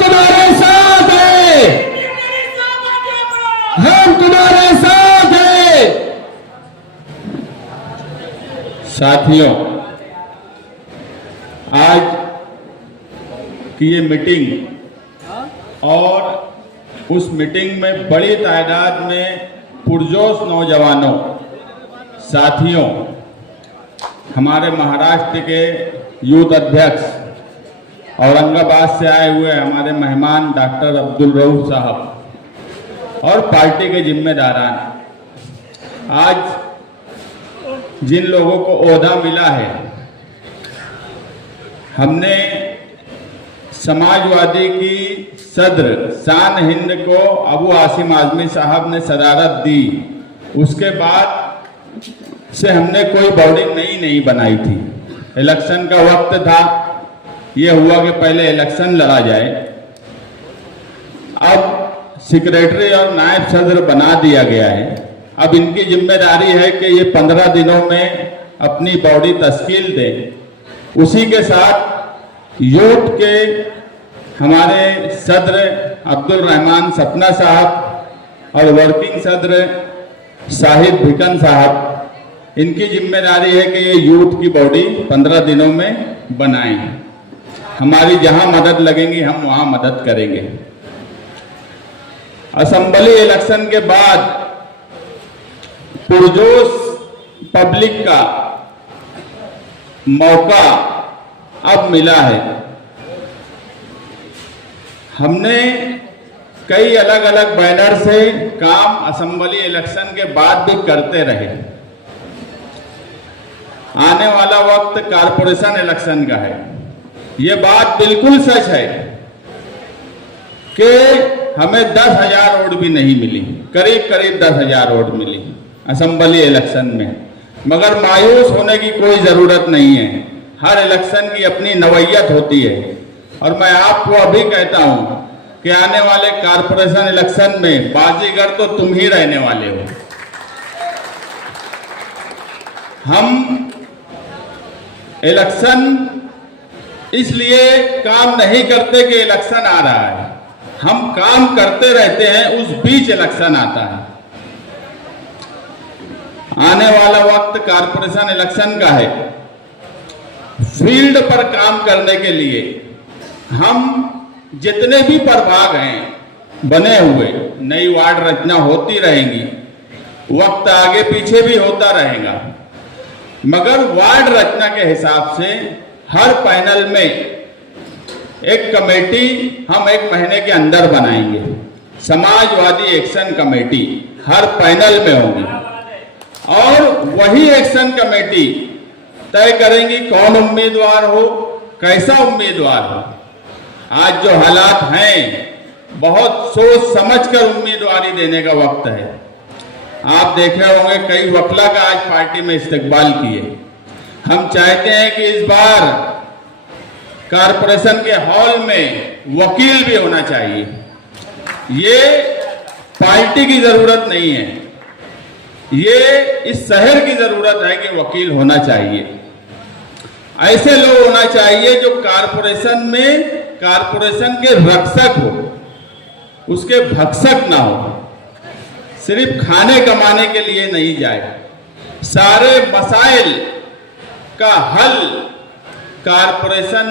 तुम्हारे साथ हैं, हम तुम्हारे साथ हैं। साथियों, आज की ये मीटिंग और उस मीटिंग में बड़ी तादाद में पुरजोश नौजवानों, साथियों, हमारे महाराष्ट्र के यूथ अध्यक्ष औरंगाबाद से आए हुए हमारे मेहमान डॉक्टर अब्दुल रऊफ साहब और पार्टी के जिम्मेदारान, आज जिन लोगों को ओहदा मिला है, हमने समाजवादी की सदर शान हिंद को अबू आसिम आजमी साहब ने सदारत दी, उसके बाद से हमने कोई बॉडी नहीं बनाई थी। इलेक्शन का वक्त था, ये हुआ कि पहले इलेक्शन लड़ा जाए। अब सेक्रेटरी और नायब सदर बना दिया गया है। अब इनकी जिम्मेदारी है कि ये 15 दिनों में अपनी बॉडी तश्कील दें। उसी के साथ यूथ के हमारे सदर अब्दुल रहमान सपना साहब और वर्किंग सदर शाहिद भिकन साहब, इनकी जिम्मेदारी है कि ये यूथ की बॉडी 15 दिनों में बनाएं। हमारी जहां मदद लगेंगी हम वहां मदद करेंगे। असेंबली इलेक्शन के बाद पुरजोश पब्लिक का मौका अब मिला है। हमने कई अलग अलग बैनर से काम असेंबली इलेक्शन के बाद भी करते रहे। आने वाला वक्त कारपोरेशन इलेक्शन का है। ये बात बिल्कुल सच है कि हमें 10,000 वोट भी नहीं मिली, करीब 10,000 वोट मिली असेंबली इलेक्शन में, मगर मायूस होने की कोई जरूरत नहीं है। हर इलेक्शन की अपनी नवैयत होती है और मैं आपको अभी कहता हूं कि आने वाले कारपोरेशन इलेक्शन में बाजीगर तो तुम ही रहने वाले हो। हम इलेक्शन इसलिए काम नहीं करते कि इलेक्शन आ रहा है, हम काम करते रहते हैं, उस बीच इलेक्शन आता है। आने वाला वक्त कारपोरेशन इलेक्शन का है। फील्ड पर काम करने के लिए हम जितने भी प्रभाग हैं बने हुए, नई वार्ड रचना होती रहेंगी, वक्त आगे पीछे भी होता रहेगा, मगर वार्ड रचना के हिसाब से हर पैनल में एक कमेटी हम 1 महीने के अंदर बनाएंगे। समाजवादी एक्शन कमेटी हर पैनल में होगी और वही एक्शन कमेटी तय करेंगी कौन उम्मीदवार हो, कैसा उम्मीदवार हो। आज जो हालात हैं, बहुत सोच समझकर उम्मीदवारी देने का वक्त है। आप देखे होंगे कई वकला का आज पार्टी में इस्तकबाल किए। हम चाहते हैं कि इस बार कारपोरेशन के हॉल में वकील भी होना चाहिए। ये पार्टी की जरूरत नहीं है, ये इस शहर की जरूरत है कि वकील होना चाहिए। ऐसे लोग होना चाहिए जो कारपोरेशन में कारपोरेशन के रक्षक हो, उसके भक्षक ना हो, सिर्फ खाने कमाने के लिए नहीं जाए। सारे मसाइल का हल कारपोरेशन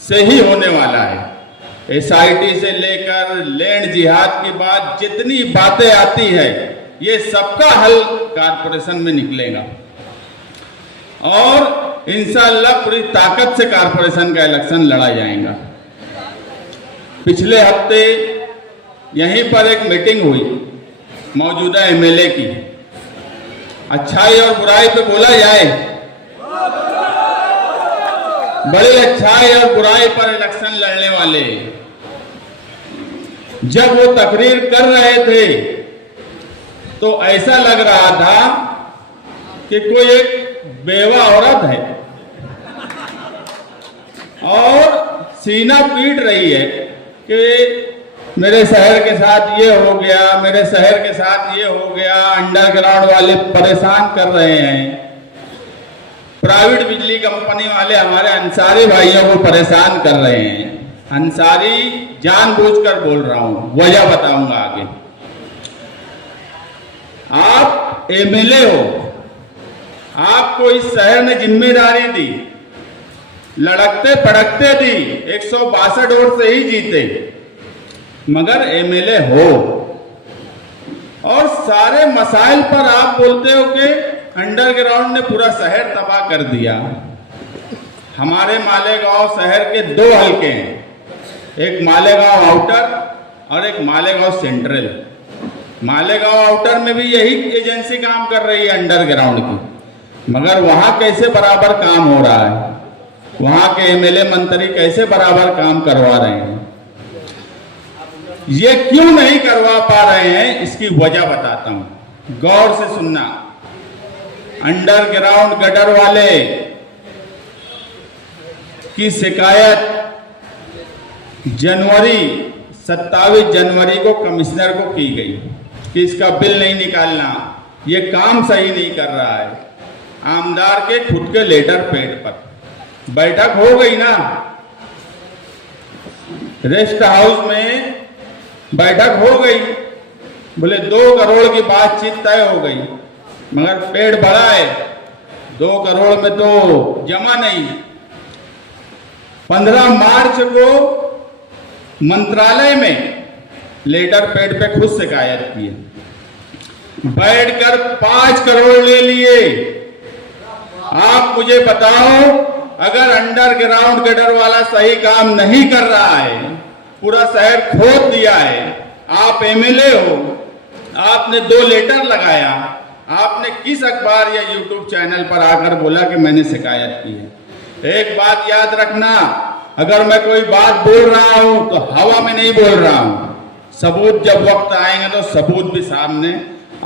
से ही होने वाला है। एसआईटी से लेकर लैंड जिहाद की बात, जितनी बातें आती है, ये सबका हल कारपोरेशन में निकलेगा और इंशाअल्लाह पूरी ताकत से कारपोरेशन का इलेक्शन लड़ा जाएगा। पिछले हफ्ते यहीं पर एक मीटिंग हुई मौजूदा एमएलए की। अच्छाई और बुराई पे बोला जाए, बड़ी अच्छाई और बुराई पर इलेक्शन लड़ने वाले जब वो तकरीर कर रहे थे तो ऐसा लग रहा था कि कोई एक बेवा औरत है और सीना पीट रही है कि मेरे शहर के साथ ये हो गया, मेरे शहर के साथ ये हो गया। अंडरग्राउंड वाले परेशान कर रहे हैं, प्राइवेट बिजली कंपनी वाले हमारे अंसारी भाइयों को परेशान कर रहे हैं। अंसारी जानबूझकर बोल रहा हूं, वजह बताऊंगा आगे। आप एमएलए हो, आपको इस शहर ने जिम्मेदारी दी, लड़कते पड़कते दी, 162 वोट से ही जीते, मगर एमएलए हो और सारे मसाइल पर आप बोलते हो कि अंडरग्राउंड ने पूरा शहर तबाह कर दिया। हमारे मालेगांव शहर के 2 हलके हैं, एक मालेगांव आउटर और एक मालेगांव सेंट्रल। मालेगांव आउटर में भी यही एजेंसी काम कर रही है अंडरग्राउंड की, मगर वहां कैसे बराबर काम हो रहा है, वहां के एमएलए मंत्री कैसे बराबर काम करवा रहे हैं, ये क्यों नहीं करवा पा रहे हैं, इसकी वजह बताता हूं, गौर से सुनना। अंडरग्राउंड गटर वाले की शिकायत 27 जनवरी को कमिश्नर को की गई कि इसका बिल नहीं निकालना, ये काम सही नहीं कर रहा है। आमदार के खुद के लेटर पेड पर बैठक हो गई ना, रेस्ट हाउस में बैठक हो गई, बोले 2 करोड़ की बातचीत तय हो गई, मगर पेड़ बढ़ा है, 2 करोड़ में तो जमा नहीं। 15 मार्च को मंत्रालय में लेटर पेड पे खुद शिकायत की है, बैठकर 5 करोड़ ले लिए। आप मुझे बताओ, अगर अंडरग्राउंड गटर वाला सही काम नहीं कर रहा है, पूरा शहर खोद दिया है, आप एमएलए हो, आपने 2 लेटर लगाया, आपने किस अखबार या यूट्यूब चैनल पर आकर बोला कि मैंने शिकायत की है? एक बात याद रखना, अगर मैं कोई बात बोल रहा हूं तो हवा में नहीं बोल रहा हूं, सबूत जब वक्त आएंगे तो सबूत भी सामने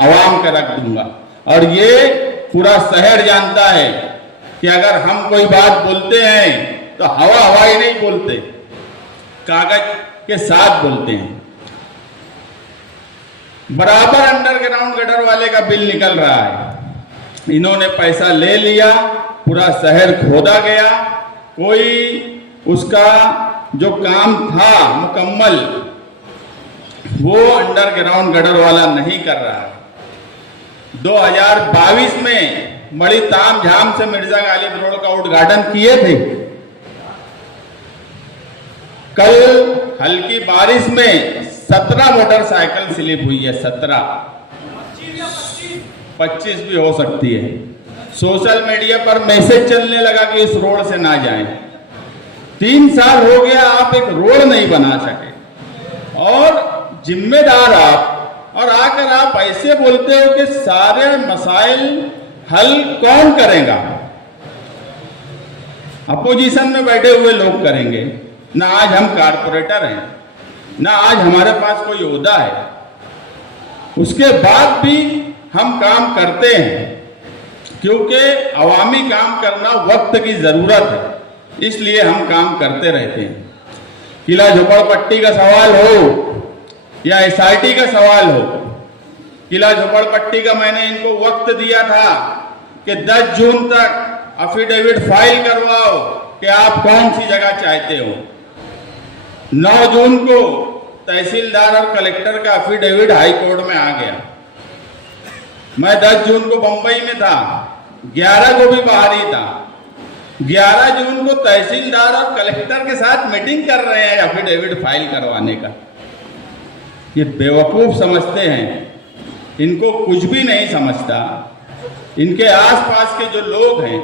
आवाम का रख दूंगा। और ये पूरा शहर जानता है कि अगर हम कोई बात बोलते हैं तो हवा ही नहीं बोलते, कागज के साथ बोलते हैं। बराबर अंडरग्राउंड गटर वाले का बिल निकल रहा है, इन्होंने पैसा ले लिया, पूरा शहर खोदा गया, कोई उसका जो काम था मुकम्मल वो अंडरग्राउंड गटर वाला नहीं कर रहा है। 2022 में बड़ी तामझाम से मिर्जा गालिब रोड का उद्घाटन किए थे। कल हल्की बारिश में 17 मोटरसाइकिल स्लिप हुई है, 17, 25 भी हो सकती है। सोशल मीडिया पर मैसेज चलने लगा कि इस रोड से ना जाएं। 3 साल हो गया आप एक रोड नहीं बना सके और जिम्मेदार आप, और आकर आप ऐसे बोलते हो कि सारे मसाइल हल कौन करेगा? अपोजिशन में बैठे हुए लोग करेंगे ना। आज हम कारपोरेटर हैं, ना आज हमारे पास कोई ओहदा है, उसके बाद भी हम काम करते हैं क्योंकि अवामी काम करना वक्त की जरूरत है, इसलिए हम काम करते रहते हैं। किला झोपड़पट्टी का सवाल हो या एसआईटी का सवाल हो, किला झोपड़पट्टी का मैंने इनको वक्त दिया था कि 10 जून तक अफिडेविट फाइल करवाओ कि आप कौन सी जगह चाहते हो। 9 जून को तहसीलदार और कलेक्टर का अफिडेविट हाई कोर्ट में आ गया। मैं 10 जून को बंबई में था, 11 को भी बाहर ही था। 11 जून को तहसीलदार और कलेक्टर के साथ मीटिंग कर रहे हैं अफिडेविट फाइल करवाने का। ये बेवकूफ समझते हैं, इनको कुछ भी नहीं समझता। इनके आसपास के जो लोग हैं,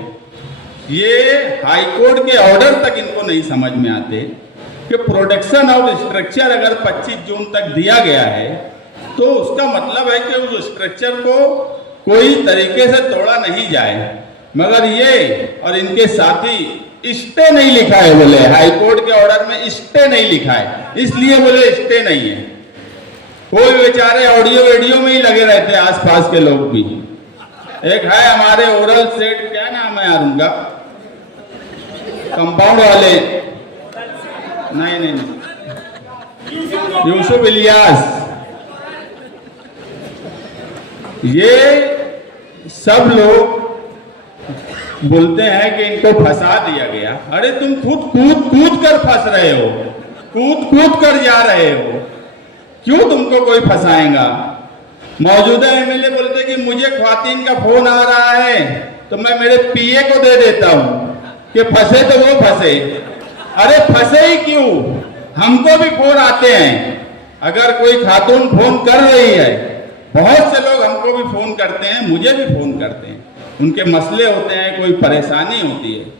ये हाईकोर्ट के ऑर्डर तक इनको नहीं समझ में आते कि प्रोटेक्शन ऑफ स्ट्रक्चर अगर 25 जून तक दिया गया है तो उसका मतलब है कि उस स्ट्रक्चर को कोई तरीके से तोड़ा नहीं जाए। मगर ये और इनके साथी स्टे नहीं लिखा है, बोले हाईकोर्ट के ऑर्डर में स्टे नहीं लिखा है, इसलिए बोले स्टे नहीं है। कोई बेचारे ऑडियो वीडियो में ही लगे रहते हैं आसपास के लोग भी। एक है हमारे ओरल सेठ, क्या नाम है यार उनका, कंपाउंड वाले, नहीं, यूसुफ इलियास, ये सब लोग बोलते हैं कि इनको फंसा दिया गया। अरे तुम खुद कूद कर फंस रहे हो। कूद कूद कर जा रहे हो, क्यों तुमको कोई फंसाएगा? मौजूदा एमएलए बोलते कि मुझे ख्वातीन का फोन आ रहा है तो मैं मेरे पीए को दे देता हूं कि फंसे तो वो फंसे। अरे फंसे ही क्यों, हमको भी फोन आते हैं। अगर कोई खातून फोन कर रही है, बहुत से लोग हमको भी फोन करते हैं, मुझे भी फोन करते हैं, उनके मसले होते हैं, कोई परेशानी होती है।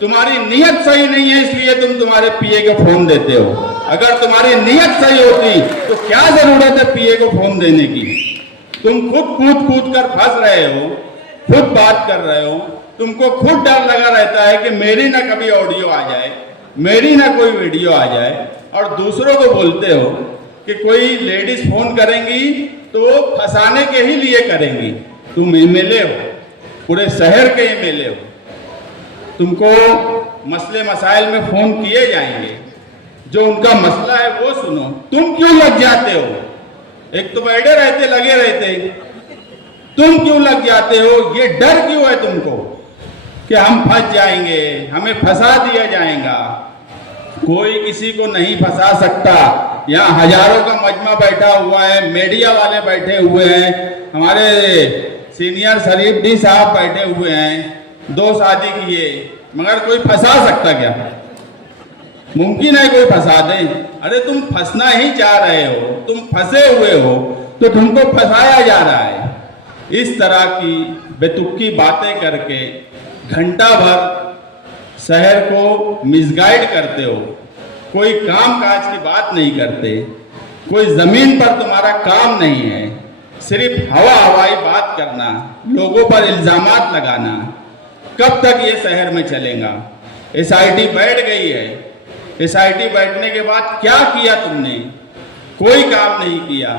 तुम्हारी नीयत सही नहीं है इसलिए तुम तुम्हारे पीए को फोन देते हो। अगर तुम्हारी नीयत सही होती तो क्या जरूरत है पीए को फोन देने की? तुम खुद कूद कूद कर फंस रहे हो, खुद बात कर रहे हो, तुमको खुद डर लगा रहता है कि मेरी ना कभी ऑडियो आ जाए, मेरी ना कोई वीडियो आ जाए, और दूसरों को बोलते हो कि कोई लेडीज फोन करेंगी तो फंसाने के ही लिए करेंगी। तुम एमएलए हो, पूरे शहर के एमएलए हो, तुमको मसले मसाइल में फोन किए जाएंगे, जो उनका मसला है वो सुनो। तुम क्यों लग जाते हो? एक तो बैठे रहते, लगे रहते, तुम क्यों लग जाते हो? ये डर क्यों है तुमको कि हम फंस जाएंगे, हमें फंसा दिया जाएगा? कोई किसी को नहीं फंसा सकता। यहाँ हजारों का मजमा बैठा हुआ है, मीडिया वाले बैठे हुए हैं, हमारे सीनियर शरीफ डी साहब बैठे हुए हैं, 2 शादी किए, मगर कोई फंसा सकता क्या? मुमकिन है कोई फंसा दे? अरे तुम फंसना ही चाह रहे हो, तुम फंसे हुए हो, तो तुमको फंसाया जा रहा है। इस तरह की बेतुकी बातें करके घंटा भर शहर को मिसगाइड करते हो, कोई काम काज की बात नहीं करते, कोई जमीन पर तुम्हारा काम नहीं है, सिर्फ हवा हवाई बात करना, लोगों पर इल्जामात लगाना। कब तक ये शहर में चलेगा? एसआईटी बैठ गई है, एसआईटी बैठने के बाद क्या किया तुमने? कोई काम नहीं किया,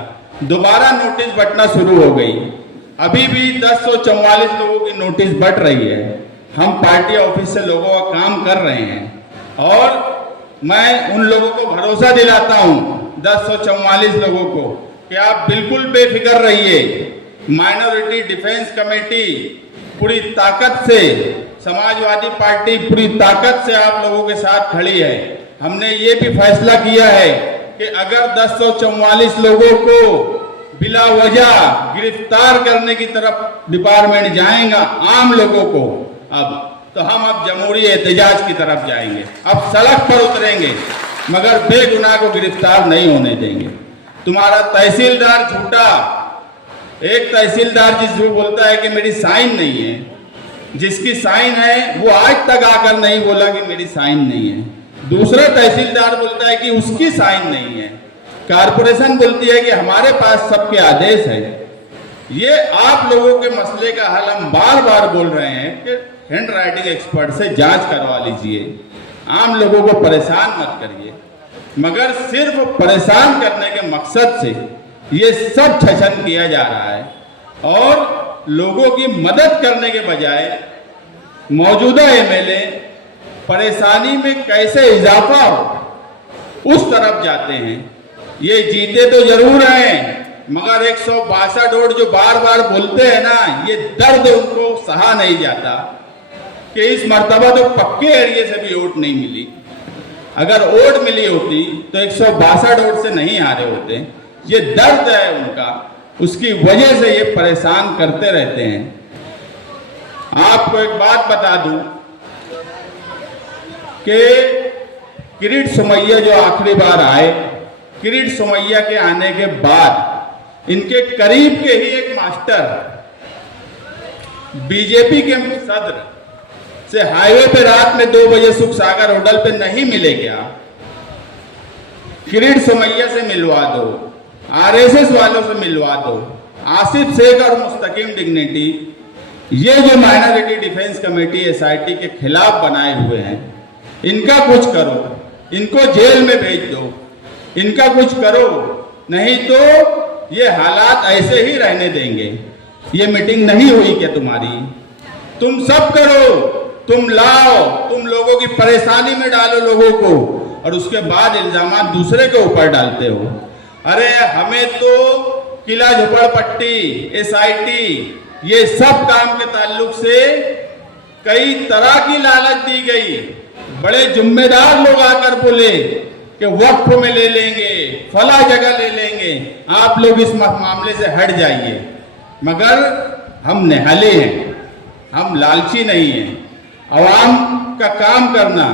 दोबारा नोटिस बंटना शुरू हो गई। अभी भी 1044 लोगों की नोटिस बंट रही है। हम पार्टी ऑफिस से लोगों का काम कर रहे हैं और मैं उन लोगों को भरोसा दिलाता हूं, 1044 लोगों को, कि आप बिल्कुल बेफिक्र रहिए। माइनॉरिटी डिफेंस कमेटी पूरी ताकत से, समाजवादी पार्टी पूरी ताकत से आप लोगों के साथ खड़ी है। हमने ये भी फैसला किया है कि अगर 1044 लोगों को बिला वजह गिरफ्तार करने की तरफ डिपार्टमेंट जाएगा, आम लोगों को, तो हम अब जमहूरी एहतजाज की तरफ जाएंगे, अब सड़क पर उतरेंगे, मगर बेगुनाह को गिरफ्तार नहीं होने देंगे। तुम्हारा तहसीलदार झूठा, एक तहसीलदार जिसको बोलता है कि मेरी साइन नहीं है, जिसकी साइन है वो आज तक आकर नहीं बोला कि मेरी साइन नहीं है। दूसरा तहसीलदार बोलता है कि उसकी साइन नहीं है। कारपोरेशन बोलती है कि हमारे पास सबके आदेश है। ये आप लोगों के मसले का हल हम बार बार बोल रहे हैं कि हैंड राइटिंग एक्सपर्ट से जांच करवा लीजिए, आम लोगों को परेशान मत करिए। मगर सिर्फ परेशान करने के मकसद से ये सब छछन किया जा रहा है और लोगों की मदद करने के बजाय मौजूदा एमएलए परेशानी में कैसे इजाफा हो उस तरफ जाते हैं। ये जीते तो जरूर हैं, मगर 162 वोट जो बार बार बोलते हैं ना, ये दर्द उनको सहा नहीं जाता कि इस मर्तबा तो पक्के एरिया से भी वोट नहीं मिली। अगर वोट मिली होती तो 162 वोट से नहीं आ रहे होते। ये दर्द है उनका, उसकी वजह से ये परेशान करते रहते हैं। आपको एक बात बता दूं कि किरीट सोमैया जो आखिरी बार आए, किरीट सोमैया के आने के बाद इनके करीब के ही एक मास्टर बीजेपी के सदर से हाईवे पे रात में 2 बजे सुख सागर होटल पे नहीं मिले क्या? किरीट सोमैया से मिलवा दो, आरएसएस वालों से मिलवा दो, आसिफ शेख और मुस्तकीम डिग्निटी, ये जो माइनॉरिटी डिफेंस कमेटी एसआईटी के खिलाफ बनाए हुए हैं, इनका कुछ करो, इनको जेल में भेज दो, इनका कुछ करो, नहीं तो ये हालात ऐसे ही रहने देंगे। ये मीटिंग नहीं हुई क्या तुम्हारी? तुम सब करो, तुम लाओ, तुम लोगों की परेशानी में डालो लोगों को और उसके बाद इल्जामात दूसरे के ऊपर डालते हो। अरे हमें तो किला झोपड़पट्टी, एसआईटी, ये सब काम के ताल्लुक से कई तरह की लालच दी गई। बड़े जिम्मेदार लोग आकर बोले कि कि वक्फ में ले लेंगे, फला जगह ले लेंगे, आप लोग इस मामले से हट जाइए। मगर हम निहाले हैं, हम लालची नहीं हैं। आवाम का काम करना,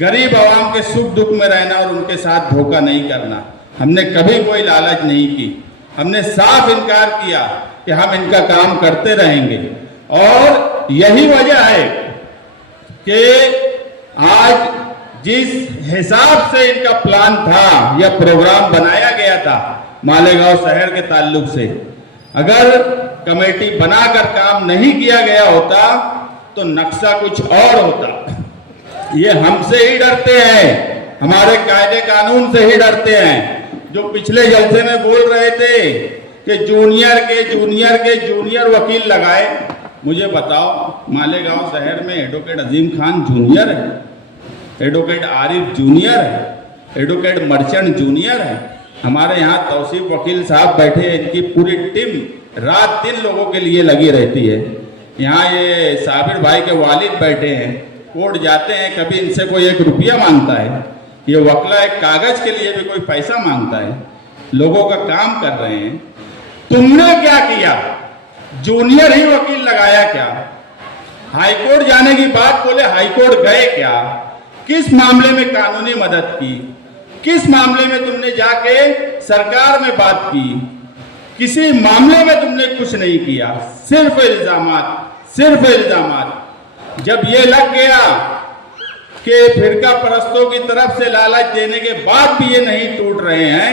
गरीब आवाम के सुख दुख में रहना और उनके साथ धोखा नहीं करना, हमने कभी कोई लालच नहीं की। हमने साफ इनकार किया कि हम इनका काम करते रहेंगे। और यही वजह है कि आज जिस हिसाब से इनका प्लान था या प्रोग्राम बनाया गया था मालेगांव शहर के ताल्लुक से, अगर कमेटी बनाकर काम नहीं किया गया होता तो नक्शा कुछ और होता। ये हमसे ही डरते हैं, हमारे कायदे कानून से ही डरते हैं। जो पिछले जलसे में बोल रहे थे कि जूनियर वकील लगाए, मुझे बताओ मालेगांव शहर में एडवोकेट अजीम खान जूनियर है, एडवोकेट आरिफ जूनियर है, एडवोकेट मर्चेंट जूनियर है। हमारे यहाँ तौसीफ वकील साहब बैठे हैं, इनकी पूरी टीम रात दिन लोगों के लिए लगी रहती है। यहाँ ये साबिर भाई के वालिद बैठे हैं, कोर्ट जाते हैं, कभी इनसे कोई 1 रुपया मांगता है? ये वकला एक कागज के लिए भी कोई पैसा मांगता है? लोगों का काम कर रहे हैं। तुमने क्या किया? जूनियर ही वकील लगाया क्या? हाईकोर्ट जाने की बात बोले, हाईकोर्ट गए क्या? किस मामले में कानूनी मदद की? किस मामले में तुमने जाके सरकार में बात की? किसी मामले में तुमने कुछ नहीं किया, सिर्फ इल्जामात। जब ये लग गया कि फिरका परस्तों की तरफ से लालच देने के बाद भी ये नहीं टूट रहे हैं,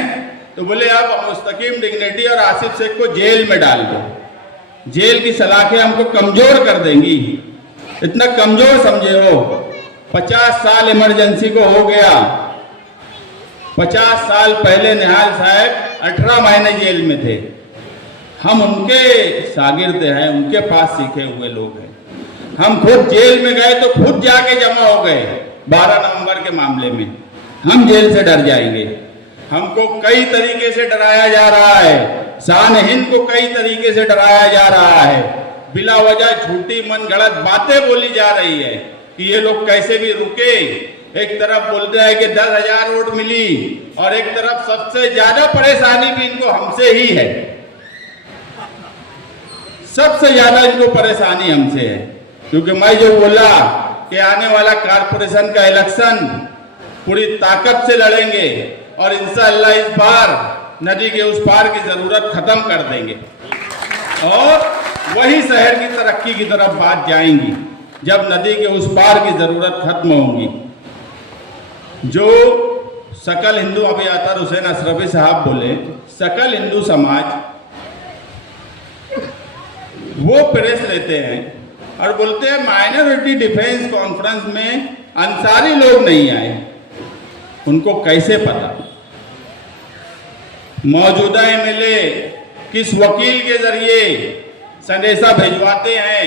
तो बोले अब मुस्तकीम डिग्निटी और आसिफ शेख को जेल में डाल दो, जेल की सलाखें हमको कमजोर कर देंगी। इतना कमजोर समझे हो? 50 साल इमरजेंसी को हो गया। 50 साल पहले निहाल साहब 18 महीने जेल में थे। हम उनके शागिर्द हैं, उनके पास सीखे हुए लोग हैं। हम खुद जेल में गए तो खुद जाके जमा हो गए 12 नवंबर के मामले में। हम जेल से डर जाएंगे? हमको कई तरीके से डराया जा रहा है, शान हिंद को कई तरीके से डराया जा रहा है। बिला वजह झूठी मन गलत बातें बोली जा रही है कि ये लोग कैसे भी रुके। एक तरफ बोलते हैं कि 10,000 वोट मिली और एक तरफ सबसे ज्यादा परेशानी भी इनको हमसे ही है। सबसे ज्यादा इनको परेशानी हमसे है, क्योंकि मैं जो बोला कि आने वाला कारपोरेशन का इलेक्शन पूरी ताकत से लड़ेंगे और इंशाअल्लाह इस बार नदी के उस पार की जरूरत खत्म कर देंगे और वही शहर की तरक्की की तरफ बात जाएंगी जब नदी के उस पार की जरूरत खत्म होगी। जो सकल हिंदू, अभी अतर हुसैन अशरफी साहब बोले, सकल हिंदू समाज वो प्रेस लेते हैं और बोलते हैं माइनॉरिटी डिफेंस कॉन्फ्रेंस में अंसारी लोग नहीं आए। उनको कैसे पता? मौजूदा एमएलए किस वकील के जरिए संदेशा भिजवाते हैं,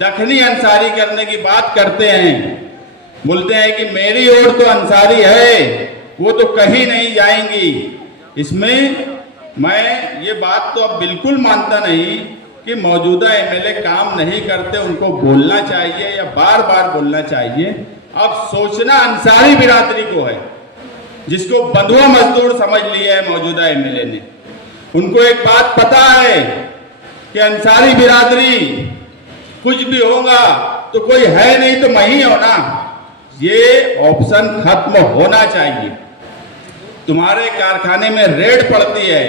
दखनी अंसारी करने की बात करते हैं, बोलते हैं कि मेरी ओर तो अंसारी है, वो तो कहीं नहीं जाएंगी। इसमें मैं ये बात तो अब बिल्कुल मानता नहीं कि मौजूदा एमएलए काम नहीं करते, उनको बोलना चाहिए या बार बार बोलना चाहिए। अब सोचना अंसारी बिरादरी को है, जिसको बंधुआ मजदूर समझ लिया है मौजूदा एमएलए ने। उनको एक बात पता है कि अंसारी बिरादरी कुछ भी होगा तो कोई है नहीं तो मैं ही होना। ये ऑप्शन खत्म होना चाहिए। तुम्हारे कारखाने में रेड पड़ती है,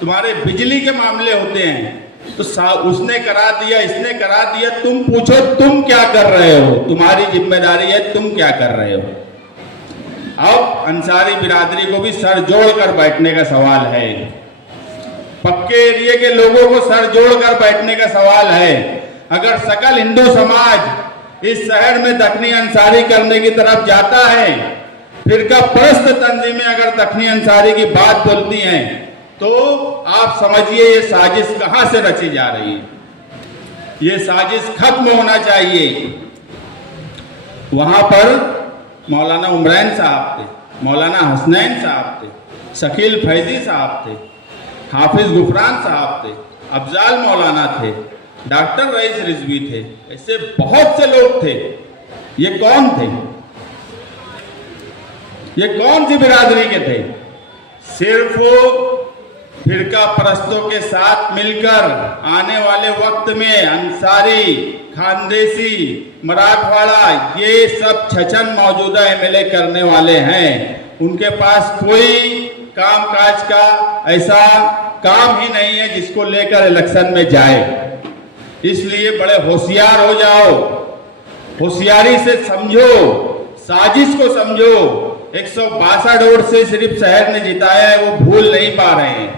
तुम्हारे बिजली के मामले होते हैं तो उसने करा दिया, इसने करा दिया, तुम पूछो तुम क्या कर रहे हो? तुम्हारी जिम्मेदारी है, तुम क्या कर रहे हो? अब अंसारी बिरादरी को भी सर जोड़कर बैठने का सवाल है, पक्के एरिया के लोगों को सर जोड़कर बैठने का सवाल है। अगर सकल हिंदू समाज इस शहर में दखनी अंसारी करने की तरफ जाता है, फिरका परस्त तंजीमें अगर दखनी अंसारी की बात बोलती हैं, तो आप समझिए ये साजिश कहां से रची जा रही है। ये साजिश खत्म होना चाहिए। वहां पर मौलाना उमरैन साहब थे, मौलाना हसनैन साहब थे, शकील फैजी साहब थे, हाफिज गुफरान साहब थे, अफजाल मौलाना थे, डॉक्टर रईस रिजवी थे, ऐसे बहुत से लोग थे। ये कौन थे? ये कौन सी बिरादरी के थे? सिर्फ फिरका परस्तों के साथ मिलकर आने वाले वक्त में अंसारी, खानदेशी, मराठवाड़ा ये सब छछन मौजूदा एमएलए करने वाले हैं। उनके पास कोई कामकाज का ऐसा काम ही नहीं है जिसको लेकर इलेक्शन में जाए। इसलिए बड़े होशियार हो जाओ, होशियारी से समझो, साजिश को समझो। 162 वोट से सिर्फ शहर ने जिताया है, वो भूल नहीं पा रहे हैं।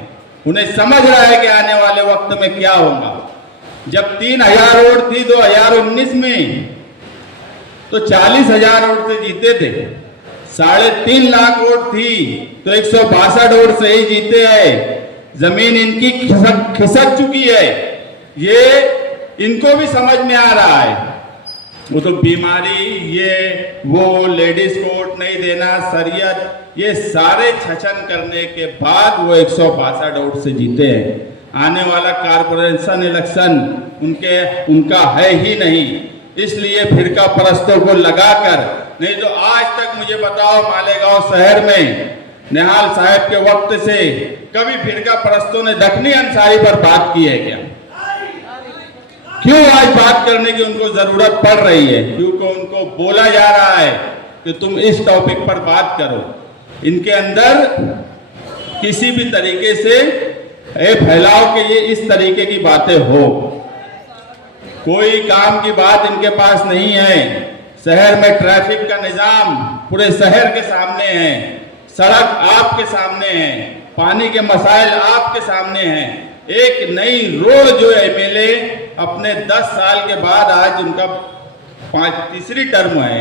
उन्हें समझ रहा है कि आने वाले वक्त में क्या होगा। जब 3000 वोट थी 2019 में तो 40,000 वोट से जीते थे। 3.5 लाख वोट थी तो 162 वोट से ही जीते हैं। जमीन इनकी खिसक चुकी है, ये इनको भी समझ में आ रहा है। वो तो बीमारी, ये वो लेडीज कोर्ट नहीं देना, शरीयत, ये सारे छछन करने के बाद वो 162 वोट से जीते हैं। आने वाला कारपोरेशन इलेक्शन उनका है ही नहीं। इसलिए फिरका परस्तों को लगाकर, नहीं तो आज तक मुझे बताओ मालेगांव शहर में निहाल साहब के वक्त से कभी फिरका परस्तों ने दखनी अंसारी पर बात की है क्या? क्यों आज बात करने की उनको जरूरत पड़ रही है? क्योंकि उनको बोला जा रहा है कि तुम इस टॉपिक पर बात करो। इनके अंदर किसी भी तरीके से फैलाव के ये इस तरीके की बातें हो, कोई काम की बात इनके पास नहीं है। शहर में ट्रैफिक का निजाम पूरे शहर के सामने है, सड़क आपके सामने है, पानी के मसाइल आपके सामने हैं। एक नई रोड जो एमएलए अपने 10 साल के बाद, आज उनका तीसरी टर्म है,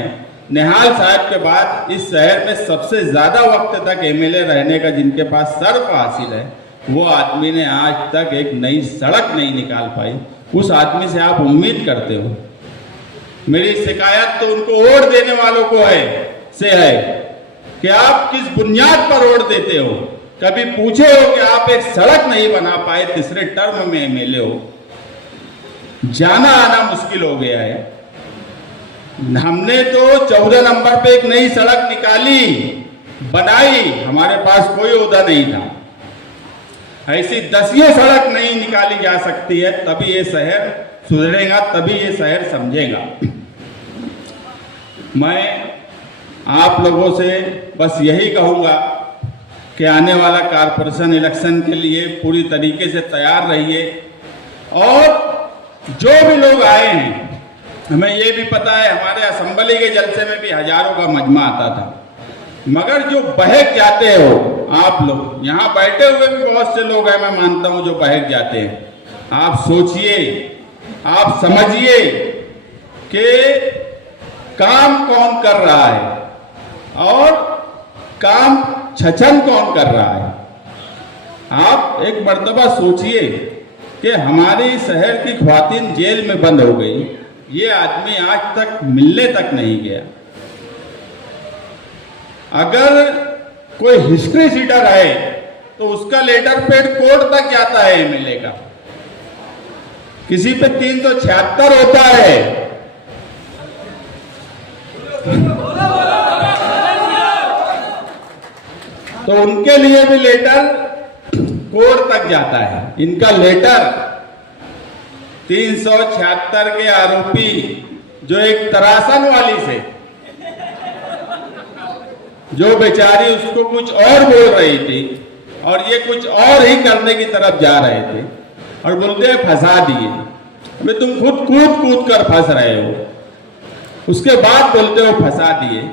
निहाल साहब के बाद इस शहर में सबसे ज्यादा वक्त तक एमएलए रहने का जिनके पास सर्फ हासिल है, वो आदमी ने आज तक एक नई सड़क नहीं निकाल पाई। उस आदमी से आप उम्मीद करते हो? मेरी शिकायत तो उनको वोट देने वालों को है कि आप किस बुनियाद पर वोट देते हो। कभी पूछे हो कि आप एक सड़क नहीं बना पाए, तीसरे टर्म में एमएलए हो, जाना आना मुश्किल हो गया है। हमने तो 14 नंबर पे एक नई सड़क निकाली, बनाई, हमारे पास कोई ओहदा नहीं था। ऐसी 10 सड़क नहीं निकाली जा सकती है, तभी ये शहर सुधरेगा, तभी ये शहर समझेगा। मैं आप लोगों से बस यही कहूंगा कि आने वाला कारपोरेशन इलेक्शन के लिए पूरी तरीके से तैयार रहिए। और जो भी लोग आए हैं, हमें ये भी पता है हमारे असेंबली के जलसे में भी हजारों का मजमा आता था, मगर जो बहक जाते हो आप लोग, यहाँ बैठे हुए भी बहुत से लोग हैं, मैं मानता हूँ, जो बहक जाते हैं। आप सोचिए, आप समझिए कि काम कौन कर रहा है और काम छछन कौन कर रहा है। आप एक मर्तबा सोचिए कि हमारी शहर की ख्वातीन जेल में बंद हो गई, ये आदमी आज तक मिलने तक नहीं गया। अगर कोई हिस्ट्री सीटर है तो उसका लेटर पेड कोर्ट तक जाता है एमएलए का, किसी पे 376 होता है। तो उनके लिए भी लेटर कोर्ट तक जाता है। इनका लेटर 376 के आरोपी, जो एक तरासन वाली से, जो बेचारी उसको कुछ और बोल रही थी और ये कुछ और ही करने की तरफ जा रहे थे, और बोलते हैं फंसा दिए। अबे तुम खुद कूद कूद कर फंस रहे हो, उसके बाद बोलते हो फंसा दिए।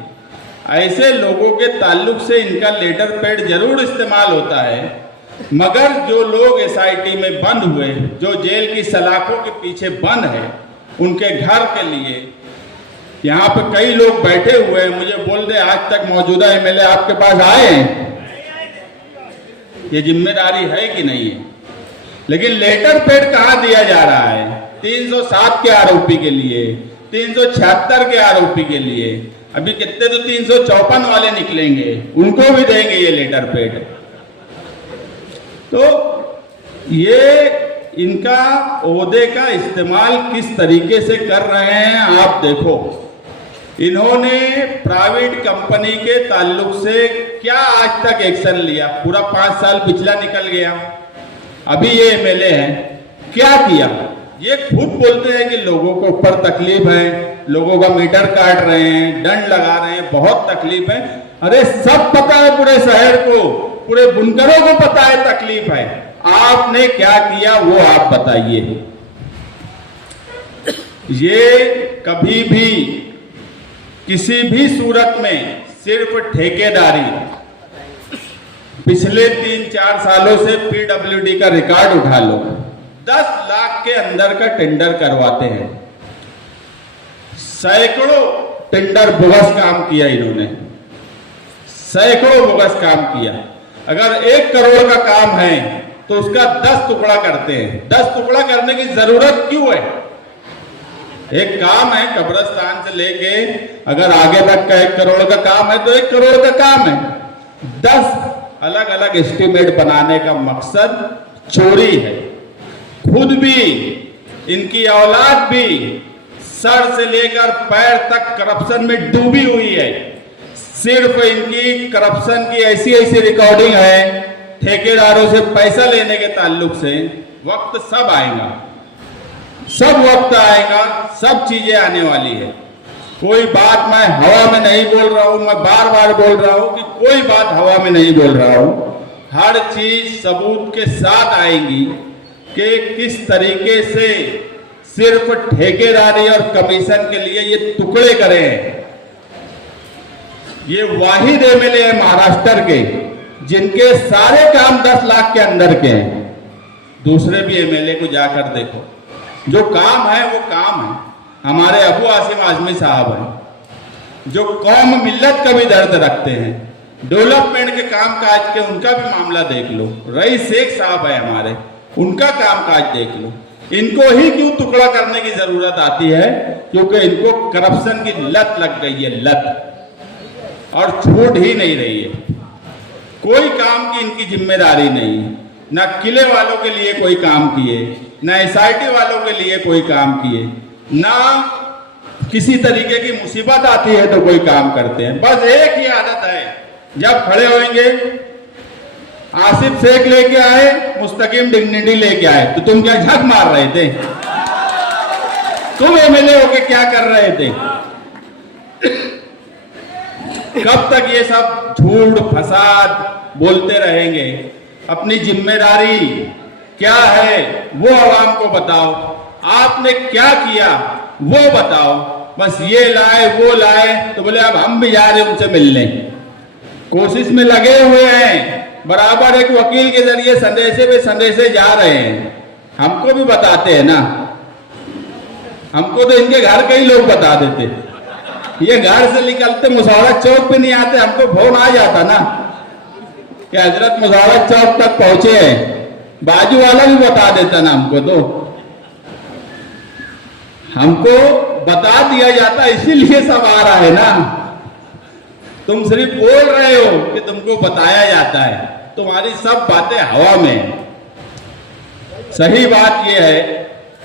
ऐसे लोगों के ताल्लुक से इनका लेटर पैड जरूर इस्तेमाल होता है, मगर जो लोग एसआईटी में बंद हुए, जो जेल की सलाखों के पीछे बंद है, उनके घर के लिए यहाँ पे कई लोग बैठे हुए हैं। मुझे बोल दे, आज तक मौजूदा एमएलए आपके पास आए हैं? ये जिम्मेदारी है कि नहीं है? लेकिन लेटर पैड कहाँ दिया जा रहा है? 307 के आरोपी के लिए, 376 के आरोपी के लिए। अभी कितने तो 354 वाले निकलेंगे, उनको भी देंगे ये लेटर पैड। तो ये इनका ओहदे का इस्तेमाल किस तरीके से कर रहे हैं आप देखो। इन्होंने प्राइवेट कंपनी के ताल्लुक से क्या आज तक एक्शन लिया? पूरा 5 साल पिछला निकल गया, अभी ये एमएलए हैं, क्या किया? ये खुद बोलते हैं कि लोगों को ऊपर तकलीफ है, लोगों का मीटर काट रहे हैं, दंड लगा रहे हैं, बहुत तकलीफ है। अरे सब पता है पूरे शहर को, पूरे बुनकरों को पता है तकलीफ है, आपने क्या किया वो आप बताइए। ये कभी भी किसी भी सूरत में सिर्फ ठेकेदारी, पिछले 3-4 सालों से पीडब्ल्यूडी का रिकॉर्ड उठा लो, 10 लाख के अंदर का टेंडर करवाते हैं। सैकड़ों टेंडर बोगस काम किया इन्होंने, सैकड़ों बोगस काम किया। अगर 1 करोड़ का काम है तो उसका 10 टुकड़ा करते हैं। 10 टुकड़ा करने की जरूरत क्यों है? एक काम है कब्रिस्तान से लेके अगर आगे तक का 1 करोड़ का काम है तो 1 करोड़ का काम है। 10 अलग अलग एस्टीमेट बनाने का मकसद चोरी है। खुद भी, इनकी औलाद भी सर से लेकर पैर तक करप्शन में डूबी हुई है। सिर्फ इनकी करप्शन की ऐसी ऐसी रिकॉर्डिंग है, ठेकेदारों से पैसा लेने के ताल्लुक से। वक्त सब आएगा, सब वक्त आएगा, सब चीजें आने वाली है। कोई बात मैं हवा में नहीं बोल रहा हूं, मैं बार बार बोल रहा हूं कि कोई बात हवा में नहीं बोल रहा हूं। हर चीज सबूत के साथ आएगी कि किस तरीके से सिर्फ ठेकेदारी और कमीशन के लिए ये टुकड़े करे हैं। ये वाहिद एमएलए है महाराष्ट्र के जिनके सारे काम 10 लाख के अंदर के हैं। दूसरे भी एमएलए को जाकर देखो, जो काम है वो काम है। हमारे अबू आसिम आजमी साहब हैं जो कौम मिल्लत का भी दर्द रखते हैं, डेवलपमेंट के काम काज के उनका भी मामला देख लो। रईस शेख साहब है हमारे, उनका काम काज देख लो। इनको ही क्यों टुकड़ा करने की जरूरत आती है? क्योंकि इनको करप्शन की लत लग गई है, लत, और छूट ही नहीं रही है। कोई काम की इनकी जिम्मेदारी नहीं है। ना किले वालों के लिए कोई काम किए, ना एसआईटी वालों के लिए कोई काम किए, ना किसी तरीके की मुसीबत आती है तो कोई काम करते हैं। बस एक ही आदत है, जब खड़े होंगे आसिफ शेख लेके आए, मुस्तकीम डिग्निटी लेके आए, तो तुम क्या झक मार रहे थे? तुम एमएलए होके क्या कर रहे थे? कब तक ये सब झूठ फसाद बोलते रहेंगे? अपनी जिम्मेदारी क्या है वो आवाम को बताओ, आपने क्या किया वो बताओ। बस ये लाए वो लाए तो बोले अब हम भी जा रहे उनसे मिलने, कोशिश में लगे हुए हैं। बराबर एक वकील के जरिए संदेशे पे संदेशे जा रहे हैं। हमको भी बताते हैं ना, हमको तो इनके घर के ही लोग बता देते। ये घर से निकलते मुशावरत चौक पे नहीं आते, हमको फोन आ जाता ना कि हजरत मुशावरत चौक तक पहुंचे हैं, बाजू वाला भी बता देता ना हमको। तो हमको बता दिया जाता, इसीलिए सब आ रहा है ना। तुम सिर्फ बोल रहे हो कि तुमको बताया जाता है, तुम्हारी सब बातें हवा में। सही बात यह है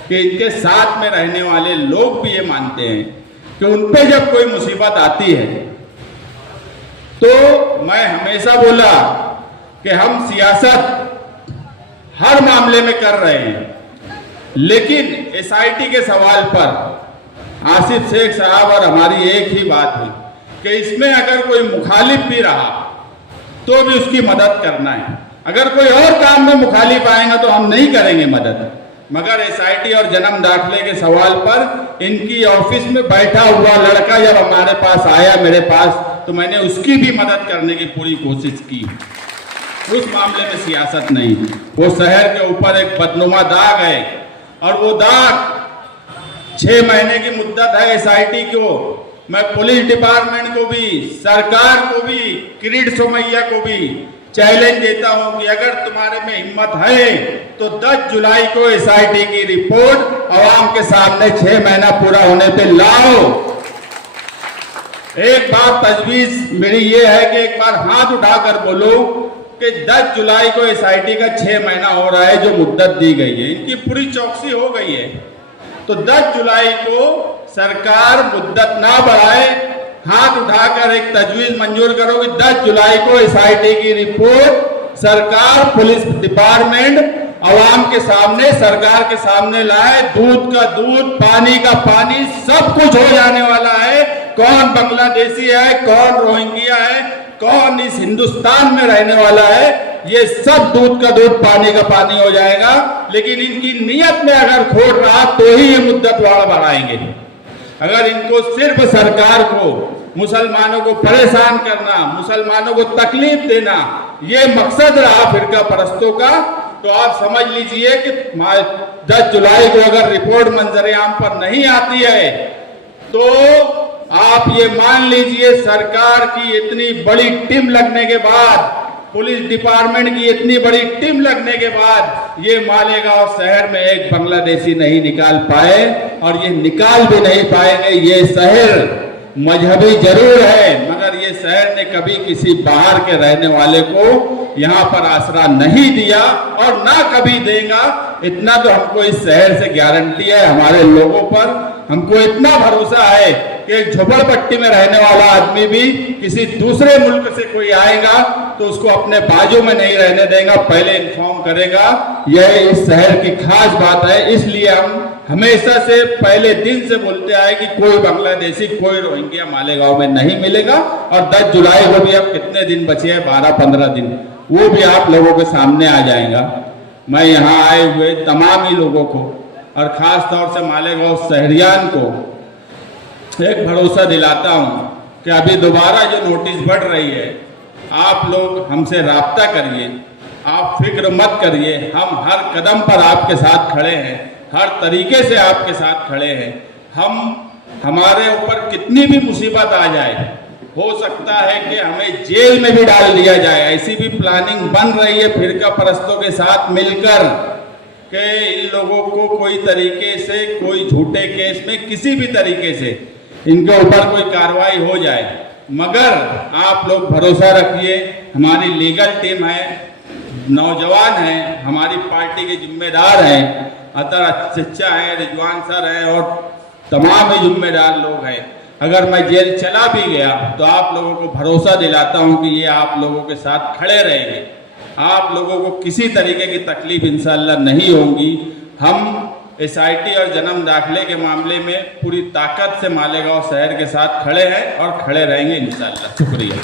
कि इनके साथ में रहने वाले लोग भी ये मानते हैं कि उन पे जब कोई मुसीबत आती है तो मैं हमेशा बोला कि हम सियासत हर मामले में कर रहे हैं, लेकिन एसआईटी के सवाल पर आसिफ शेख साहब और हमारी एक ही बात हुई कि इसमें अगर कोई मुखालिफ भी रहा तो भी उसकी मदद करना है। अगर कोई और काम में मुखालिफ आएगा तो हम नहीं करेंगे मदद। मगर एसआईटी और जन्म दाखिले के सवाल पर इनकी ऑफिस में बैठा हुआ लड़का जब हमारे पास आया मेरे पास, तो मैंने उसकी भी मदद करने की पूरी कोशिश की। उस मामले में सियासत नहीं, वो शहर के ऊपर एक बदनुमा दाग है और वो दाग 6 महीने की मुद्दत है एसआईटी को। मैं पुलिस डिपार्टमेंट को भी, सरकार को भी, किरीट सोमैया को भी चैलेंज देता हूं कि अगर तुम्हारे में हिम्मत है तो 10 जुलाई को एसआईटी की रिपोर्ट आवाम के सामने 6 महीना पूरा होने पे लाओ। एक बार तजवीज मेरी ये है कि एक बार हाथ उठाकर बोलो कि 10 जुलाई को एसआईटी का 6 महीना हो रहा है जो मुद्दत दी गई है। इनकी पूरी चौकसी हो गई है, तो 10 जुलाई को सरकार मुद्दत ना बढ़ाए, हाथ उठाकर एक तजवीज मंजूर करो कि 10 जुलाई को एसआईटी की रिपोर्ट सरकार, पुलिस डिपार्टमेंट अवाम के सामने, सरकार के सामने लाए। दूध का दूध, पानी का पानी, सब कुछ हो जाने वाला है। कौन बांग्लादेशी है, कौन रोहिंग्या है, कौन इस हिंदुस्तान में रहने वाला है, ये सब दूध का दूध, पानी का पानी हो जाएगा। लेकिन इनकी नीयत में अगर खोट रहा तो ही ये मुद्दत बढ़ाएंगे। अगर इनको सिर्फ सरकार को, मुसलमानों को परेशान करना, मुसलमानों को तकलीफ देना, ये मकसद रहा फिरका परस्तों का, तो आप समझ लीजिए कि 10 जुलाई को अगर रिपोर्ट मंजर-ए-आम पर नहीं आती है तो आप ये मान लीजिए सरकार की इतनी बड़ी टीम लगने के बाद, पुलिस डिपार्टमेंट की इतनी बड़ी टीम लगने के बाद ये मालेगांव शहर में एक बांग्लादेशी नहीं निकाल पाए, और ये निकाल भी नहीं पाएंगे। ये शहर मजहबी जरूर है, मगर ये शहर ने कभी किसी बाहर के रहने वाले को यहाँ पर आसरा नहीं दिया और ना कभी देगा। इतना तो हमको इस शहर से गारंटी है, हमारे लोगों पर हमको इतना भरोसा है कि एक झोपड़पट्टी में रहने वाला आदमी भी किसी दूसरे मुल्क से कोई आएगा तो उसको अपने बाजू में नहीं रहने देगा, पहले इन्फॉर्म करेगा। यह इस शहर की खास बात है। इसलिए हम हमेशा से पहले दिन से बोलते आए कि कोई बांग्लादेशी, कोई रोहिंग्या मालेगांव में नहीं मिलेगा। और 10 जुलाई को भी अब कितने दिन बचे हैं, 12-15 दिन, वो भी आप लोगों के सामने आ जाएगा। मैं यहाँ आए हुए तमाम ही लोगों को और खास तौर से मालेगांव शहरियान को एक भरोसा दिलाता हूँ कि अभी दोबारा जो नोटिस बढ़ रही है, आप लोग हमसे राब्ता करिए, आप फिक्र मत करिए, हम हर कदम पर आपके साथ खड़े हैं, हर तरीके से आपके साथ खड़े हैं। हमारे ऊपर कितनी भी मुसीबत आ जाए, हो सकता है कि हमें जेल में भी डाल दिया जाए, ऐसी भी प्लानिंग बन रही है फिरका परस्तों के साथ मिलकर कि इन लोगों को कोई तरीके से, कोई झूठे केस में किसी भी तरीके से इनके ऊपर कोई कार्रवाई हो जाए। मगर आप लोग भरोसा रखिए, हमारी लीगल टीम है, नौजवान हैं, हमारी पार्टी के जिम्मेदार हैं, अतर चचा हैं, रिजवान सर हैं और तमाम ही जिम्मेदार लोग हैं। अगर मैं जेल चला भी गया तो आप लोगों को भरोसा दिलाता हूं कि ये आप लोगों के साथ खड़े रहेंगे, आप लोगों को किसी तरीके की तकलीफ इंशाअल्लाह नहीं होगी। हम एसआईटी और जन्म दाखिले के मामले में पूरी ताकत से मालेगांव शहर के साथ खड़े हैं और खड़े रहेंगे इंशाअल्लाह। शुक्रिया।